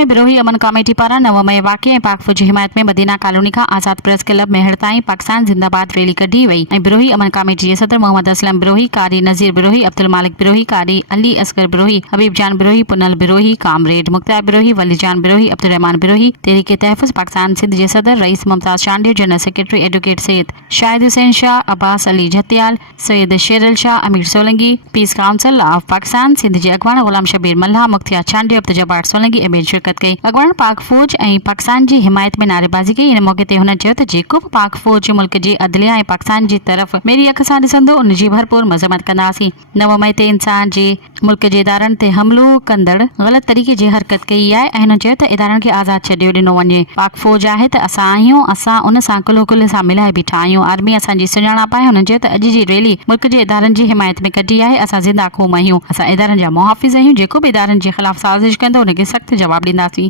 में बिरोही अमन कमेटी पारा 9 मई वाक़े पाक फौज जी हिमायत में मदीना कॉलोनी का आज़ाद प्रेस क्लब में हड़ताई पाकिस्तान जिंदाबाद रैली कढी वई। बिरोही अमन कमेटी के सदर मोहम्मद असलम बिरोही, कारी नज़ीर बिरोही, अब्दुल मालिक बिरोही, कारी अली असगर बिरोही, हबीब जान बिरोही, पुनल बिरोही, कामरेड मुख्तार बिरोही, वली जान बिरोही, अब्दुल रहमान बिरोही, तहरीक तहफ़्फ़ुज़ पाकिस्तान सिंध के सदर रईस Mumtaz Chandio, general secretary advocate Syed Shahid Hussain Shah, Abbas Ali Jhatyal, Syed Sheral Shah, Amir Solangi, peace council of Pakistan Sindh के अगवान गुलाम शबीर मल्हा, मुख्तियार चांडियो, अब्दुल जब्बार सोलंगी एम शिरकत कई। अगवान पाक फौज ऐं पाकिस्तान की हिमायत में नारेबाजी कई। इन मौके ते हुननि चयो त जेको भी पाक फौज मुल्क जी अदलिया ऐं पाकिस्तान की तरफ़ मेरी अख सां ॾिसंदो उन जी भरपूर मज़म्मत कंदासीं। 9 मई ते इंसान जे मुल्क जे इदारनि ते हमलो कंदड़ ग़लत तरीक़े जी हरकत कई आहे ऐं हुननि चयो त इदारनि खे आज़ाद छॾियो ॾिनो वञे। पाक फौज आहे त असां आहियूं, असां उन सां कुल्ह कुल्ह सां मिलाए बीठा आहियूं। आर्मी असांजी सुञाणप आहे। हुननि चयो त अॼु जी रैली मुल्क जे इदारनि जी हिमायत में कढी आहे। असां ज़िंदा ख़ूम आहियूं, असां इदारनि जा मुहाफ़िज़ आहियूं। जेको भी इदारनि जे ख़िलाफ़ साज़िश कंदो उनखे सख़्त जवाब ॾींदासीं।